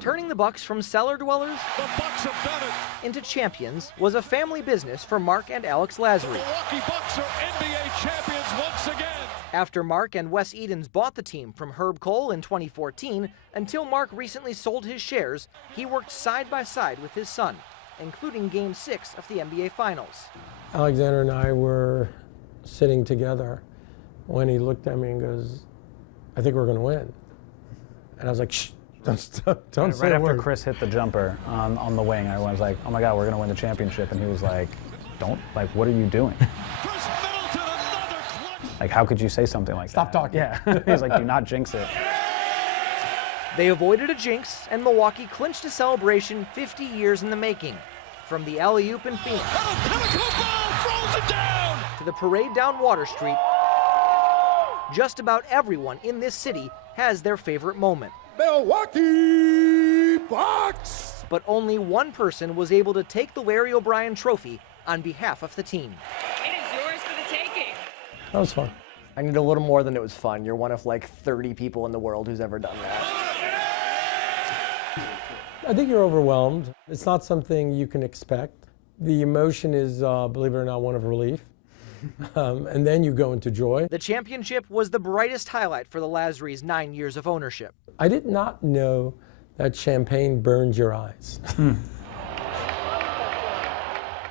Turning the Bucks from cellar dwellers The Bucks have done it. into champions was a family business for Mark and Alex Lasrys. Milwaukee Bucks are NBA champions once again. After Mark and Wes Edens bought the team from Herb Kohl in 2014, until Mark recently sold his shares, he worked side by side with his son, including Game 6 of the NBA Finals. Alexander and I were sitting together when he looked at me and goes, "I think we're going to win." And I was like, "Shh, don't say Right a after word." Chris hit the jumper on the wing, everyone was like, "Oh my God, we're going to win the championship." And he was like, what are you doing? Chris Middleton, another clutch. Like, how could you say something like Stop that? talking. Yeah. He's like, do not jinx it. They avoided a jinx, and Milwaukee clinched a celebration 50 years in the making. From the alley-oop in Phoenix Throws it down. to the parade down Water Street, just about everyone in this city has their favorite moment. Milwaukee Bucks! But only one person was able to take the Larry O'Brien trophy on behalf of the team. It is yours for the taking. That was fun. I need a little more than it was fun. You're one of like 30 people in the world who's ever done that. I think you're overwhelmed. It's not something you can expect. The emotion is, believe it or not, one of relief. And then you go into joy. The championship was the brightest highlight for the Lasrys' 9 years of ownership. I did not know that champagne burns your eyes.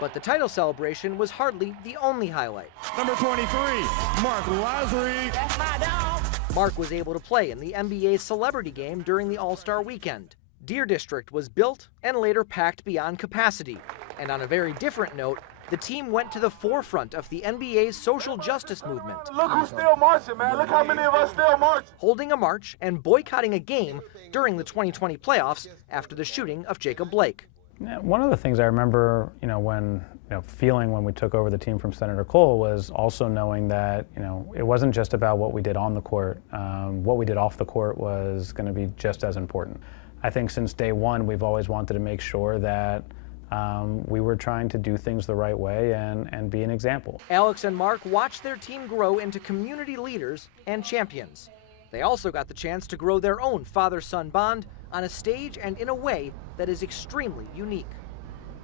But the title celebration was hardly the only highlight. Number 23, Mark Lasrys. That's my dog. Mark was able to play in the NBA's celebrity game during the All-Star weekend. Deer District was built and later packed beyond capacity. And on a very different note, the team went to the forefront of the NBA's social justice movement. Look who's still marching, man. Look how many of us still march. Holding a march and boycotting a game during the 2020 playoffs after the shooting of Jacob Blake. Yeah, one of the things I remember, feeling when we took over the team from Senator Kohl was also knowing that, it wasn't just about what we did on the court. What we did off the court was going to be just as important. I think since day one, we've always wanted to make sure that we were trying to do things the right way and be an example. Alex and Mark watched their team grow into community leaders and champions. They also got the chance to grow their own father-son bond on a stage and in a way that is extremely unique.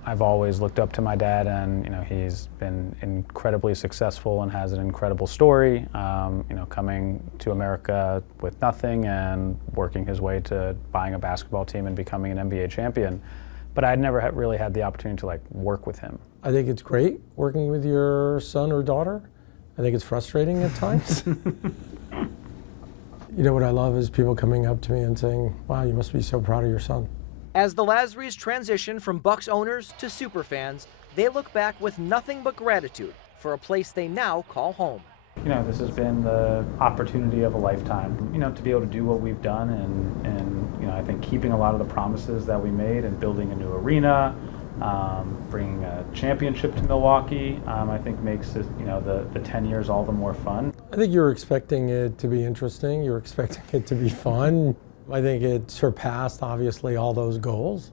I've always looked up to my dad, and he's been incredibly successful and has an incredible story. Coming to America with nothing and working his way to buying a basketball team and becoming an NBA champion. But I'd never really had the opportunity to work with him. I think it's great working with your son or daughter. I think it's frustrating at times. What I love is people coming up to me and saying, "Wow, you must be so proud of your son." As the Lasrys transition from Bucks owners to superfans, they look back with nothing but gratitude for a place they now call home. This has been the opportunity of a lifetime, to be able to do what we've done and I think keeping a lot of the promises that we made and building a new arena, bringing a championship to Milwaukee, I think makes it, the 10 years all the more fun. I think you're expecting it to be interesting. You're expecting it to be fun. I think it surpassed, obviously, all those goals.